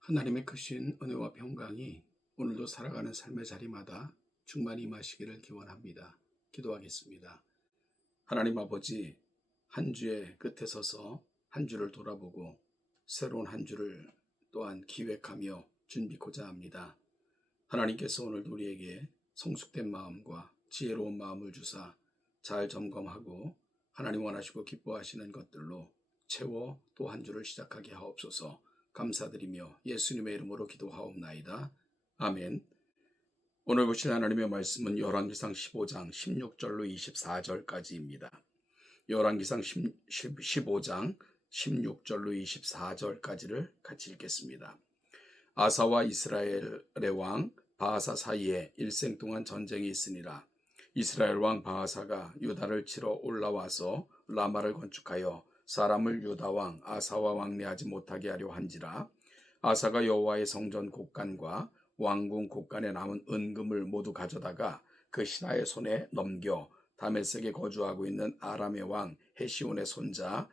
하나님의 크신 은혜와 평강이 오늘도 살아가는 삶의 자리마다 충만히 임하시기를 기원합니다. 기도하겠습니다. 하나님 아버지, 한 주의 끝에 서서 한 주를 돌아보고 새로운 한 주를 또한 기획하며 준비하고자 합니다. 하나님께서 오늘도 우리에게 성숙된 마음과 지혜로운 마음을 주사 잘 점검하고 하나님 원하시고 기뻐하시는 것들로 채워 또 한 주를 시작하게 하옵소서. 감사드리며 예수님의 이름으로 기도하옵나이다. 아멘. 오늘 보실 하나님의 말씀은 열왕기상 15장 16절로 24절까지입니다. 열왕기상 15장 16절로 24절까지를 같이 읽겠습니다. 아사와 이스라엘의 왕 바하사 사이에 일생 동안 전쟁이 있으니라. 이스라엘 왕 바하사가 유다를 치러 올라와서 라마를 건축하여 사람을 유다 왕 아사와 왕래하지 못하게 하려 한지라. 아사가 여호와의 성전 곡간과 왕궁 곡간에 남은 은금을 모두 가져다가 그 신하의 손에 넘겨 다메섹에 거주하고 있는 아람의 왕 헤시온의 손자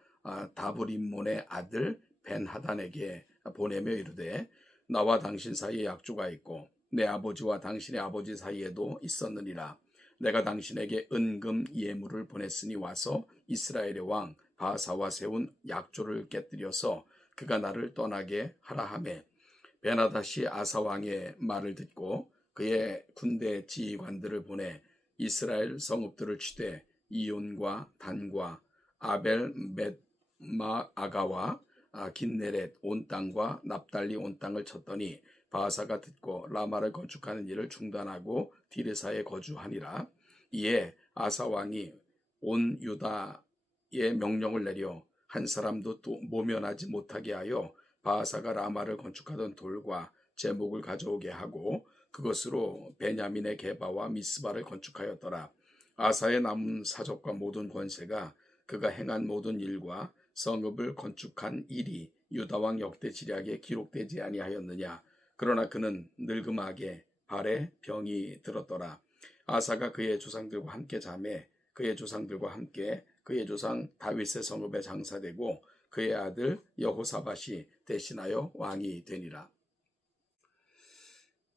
다브림몬의 아들 벤하단에게 보내며 이르되, 나와 당신 사이에 약조가 있고 내 아버지와 당신의 아버지 사이에도 있었느니라. 내가 당신에게 은금 예물을 보냈으니 와서 이스라엘의 왕 바하사와 세운 약조를 깨뜨려서 그가 나를 떠나게 하라 하매, 베나다시 아사 왕의 말을 듣고 그의 군대 지휘관들을 보내 이스라엘 성읍들을 치되 이온과 단과 아벨 벳마아가와 긴네렛 온 땅과 납달리 온 땅을 쳤더니 바하사가 듣고 라마를 건축하는 일을 중단하고 디르사에 거주하니라. 이에 아사 왕이 온 유다에 명령을 내려 한 사람도 또 모면하지 못하게 하여 바하사가 라마를 건축하던 돌과 제목을 가져오게 하고 그것으로 베냐민의 게바와 미스바를 건축하였더라. 아사의 남은 사적과 모든 권세가 그가 행한 모든 일과 성읍을 건축한 일이 유다왕 역대 지략에 기록되지 아니하였느냐. 그러나 그는 늙음하게 발에 병이 들었더라. 아사가 그의 조상들과 함께 자매 그의 조상들과 함께 그의 조상 다윗의 성읍에 장사되고 그의 아들 여호사밧이 대신하여 왕이 되니라.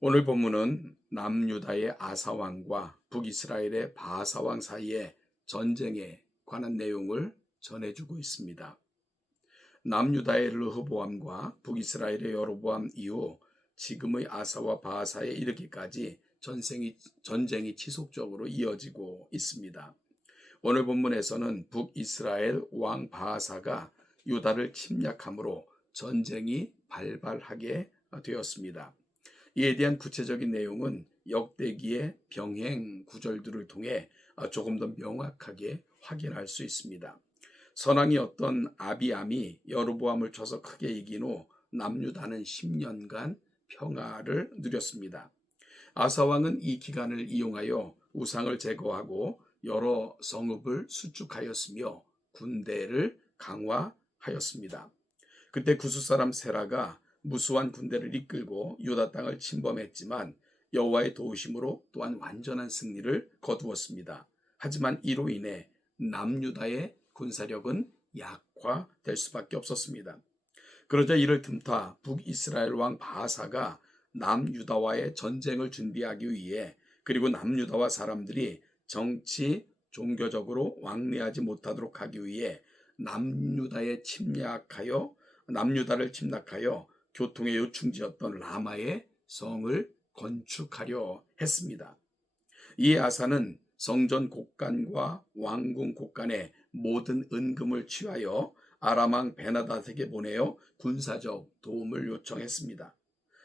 오늘 본문은 남유다의 아사왕과 북이스라엘의 바하사왕 사이의 전쟁에 관한 내용을 전해주고 있습니다. 남유다의 르호보암과 북이스라엘의 여로보암 이후 지금의 아사와 바하사에 이르기까지 전쟁이 지속적으로 이어지고 있습니다. 오늘 본문에서는 북이스라엘 왕 바하사가 유다를 침략함으로 전쟁이 발발하게 되었습니다. 이에 대한 구체적인 내용은 역대기의 병행 구절들을 통해 조금 더 명확하게 확인할 수 있습니다. 선왕이었던 아비암이 여로보암을 쳐서 크게 이긴 후 남유다는 10년간 평화를 누렸습니다. 아사왕은 이 기간을 이용하여 우상을 제거하고 여러 성읍을 수축하였으며 군대를 강화하였습니다. 그때 구스 사람 세라가 무수한 군대를 이끌고 유다 땅을 침범했지만 여호와의 도우심으로 또한 완전한 승리를 거두었습니다. 하지만 이로 인해 남유다의 군사력은 약화될 수밖에 없었습니다. 그러자 이를 틈타 북이스라엘 왕 바하사가 남유다와의 전쟁을 준비하기 위해 그리고 남유다와 사람들이 정치, 종교적으로 왕래하지 못하도록 하기 위해 남유다를 침략하여 교통의 요충지였던 라마의 성을 건축하려 했습니다. 이에 아사는 성전 곡간과 왕궁 곡간의 모든 은금을 취하여 아람왕 베나닷에게 보내어 군사적 도움을 요청했습니다.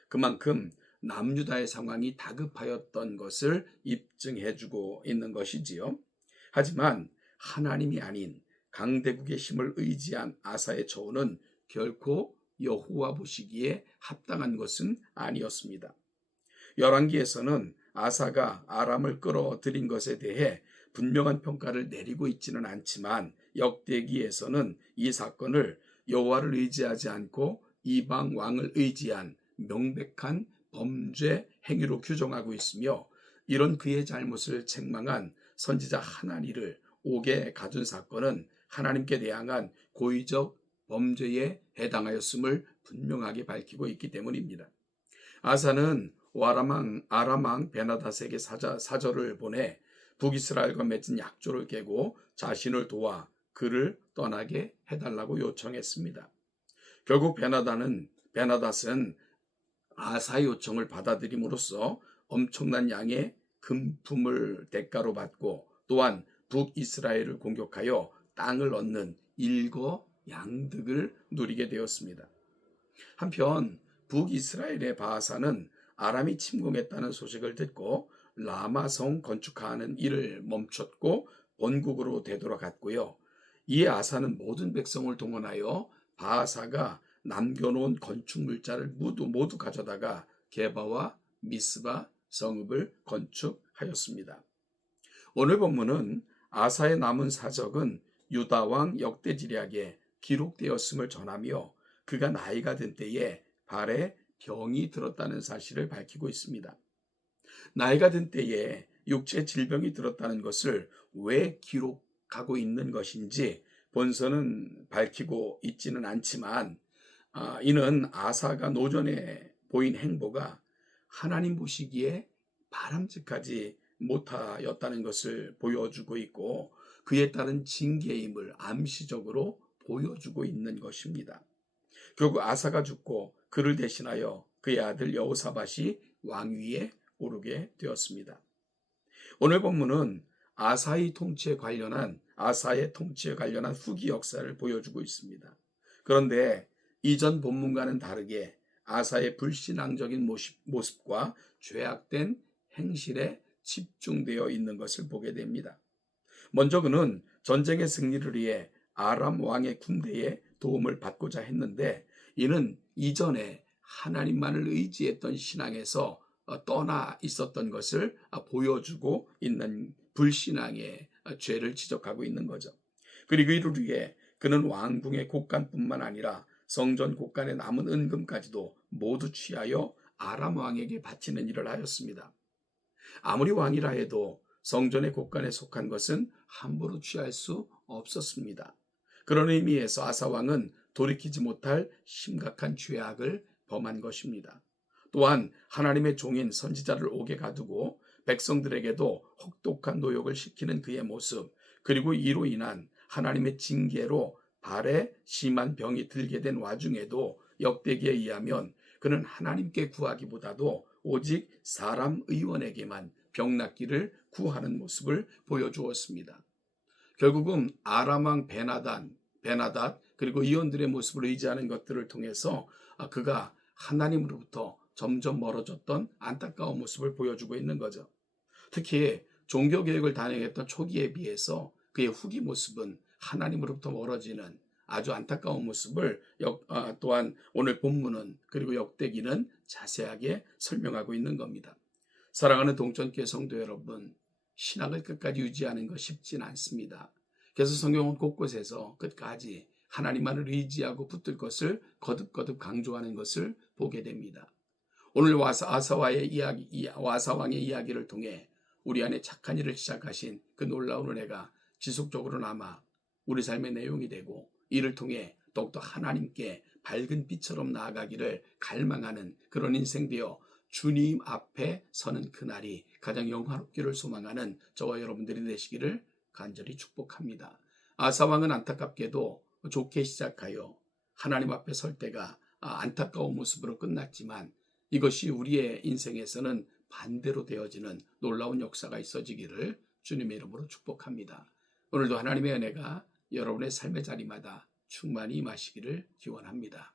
그만큼 남유다의 상황이 다급하였던 것을 입증해주고 있는 것이지요. 하지만 하나님이 아닌 강대국의 힘을 의지한 아사의 처우는 결코 여호와 보시기에 합당한 것은 아니었습니다. 열왕기에서는 아사가 아람을 끌어들인 것에 대해 분명한 평가를 내리고 있지는 않지만 역대기에서는 이 사건을 여호와를 의지하지 않고 이방 왕을 의지한 명백한 범죄 행위로 규정하고 있으며 이런 그의 잘못을 책망한 선지자 하나니를 옥에 가둔 사건은 하나님께 대항한 고의적 범죄에 해당하였음을 분명하게 밝히고 있기 때문입니다. 아사는 아람왕 베나닷에게 사절을 보내 북이스라엘과 맺은 약조를 깨고 자신을 도와 그를 떠나게 해달라고 요청했습니다. 결국 베나닷은 아사의 요청을 받아들임으로써 엄청난 양의 금품을 대가로 받고 또한 북이스라엘을 공격하여 땅을 얻는 일거양득을 누리게 되었습니다. 한편 북이스라엘의 바하사는 아람이 침공했다는 소식을 듣고 라마성 건축하는 일을 멈췄고 본국으로 되돌아갔고요. 이에 아사는 모든 백성을 동원하여 바하사가 남겨놓은 건축 물자를 모두 가져다가 게바와 미스바 성읍을 건축하였습니다. 오늘 본문은 아사의 남은 사적은 유다왕 역대지략에 기록되었음을 전하며 그가 나이가 든 때에 발에 병이 들었다는 사실을 밝히고 있습니다. 나이가 든 때에 육체 질병이 들었다는 것을 왜 기록하고 있는 것인지 본서는 밝히고 있지는 않지만 이는 아사가 노전에 보인 행보가 하나님 보시기에 바람직하지 못하였다는 것을 보여주고 있고 그에 따른 징계임을 암시적으로 보여주고 있는 것입니다. 결국 아사가 죽고 그를 대신하여 그의 아들 여호사밧이 왕위에 오르게 되었습니다. 오늘 본문은 아사의 통치에 관련한 후기 역사를 보여주고 있습니다. 그런데 이전 본문과는 다르게 아사의 불신앙적인 모습과 죄악된 행실에 집중되어 있는 것을 보게 됩니다. 먼저 그는 전쟁의 승리를 위해 아람 왕의 군대에 도움을 받고자 했는데 이는 이전에 하나님만을 의지했던 신앙에서 떠나 있었던 것을 보여주고 있는 불신앙의 죄를 지적하고 있는 거죠. 그리고 이를 위해 그는 왕궁의 곡간뿐만 아니라 성전 곡간에 남은 은금까지도 모두 취하여 아람 왕에게 바치는 일을 하였습니다. 아무리 왕이라 해도 성전의 곡간에 속한 것은 함부로 취할 수 없었습니다. 그런 의미에서 아사 왕은 돌이키지 못할 심각한 죄악을 범한 것입니다. 또한 하나님의 종인 선지자를 옥에 가두고 백성들에게도 혹독한 노역을 시키는 그의 모습, 그리고 이로 인한 하나님의 징계로 발에 심한 병이 들게 된 와중에도 역대기에 의하면 그는 하나님께 구하기보다도 오직 사람 의원에게만 병 낫기를 구하는 모습을 보여주었습니다. 결국은 아람왕 베나닷 그리고 의원들의 모습을 의지하는 것들을 통해서 그가 하나님으로부터 점점 멀어졌던 안타까운 모습을 보여주고 있는 거죠. 특히 종교개혁을 단행했던 초기에 비해서 그의 후기 모습은 하나님으로부터 멀어지는 아주 안타까운 모습을 또한 오늘 본문은 그리고 역대기는 자세하게 설명하고 있는 겁니다. 사랑하는 동천교회 성도 여러분, 신앙을 끝까지 유지하는 것 쉽지는 않습니다. 그래서 성경은 곳곳에서 끝까지 하나님만을 의지하고 붙들 것을 거듭거듭 강조하는 것을 보게 됩니다. 오늘 와사왕의 이야기를 통해 우리 안에 착한 일을 시작하신 그 놀라운 은혜가 지속적으로 남아 우리 삶의 내용이 되고 이를 통해 더욱더 하나님께 밝은 빛처럼 나아가기를 갈망하는 그런 인생 되어 주님 앞에 서는 그날이 가장 영화롭기를 소망하는 저와 여러분들이 되시기를 간절히 축복합니다. 아사왕은 안타깝게도 좋게 시작하여 하나님 앞에 설 때가 안타까운 모습으로 끝났지만 이것이 우리의 인생에서는 반대로 되어지는 놀라운 역사가 있어지기를 주님의 이름으로 축복합니다. 오늘도 하나님의 은혜가 여러분의 삶의 자리마다 충만히 임하시기를 기원합니다.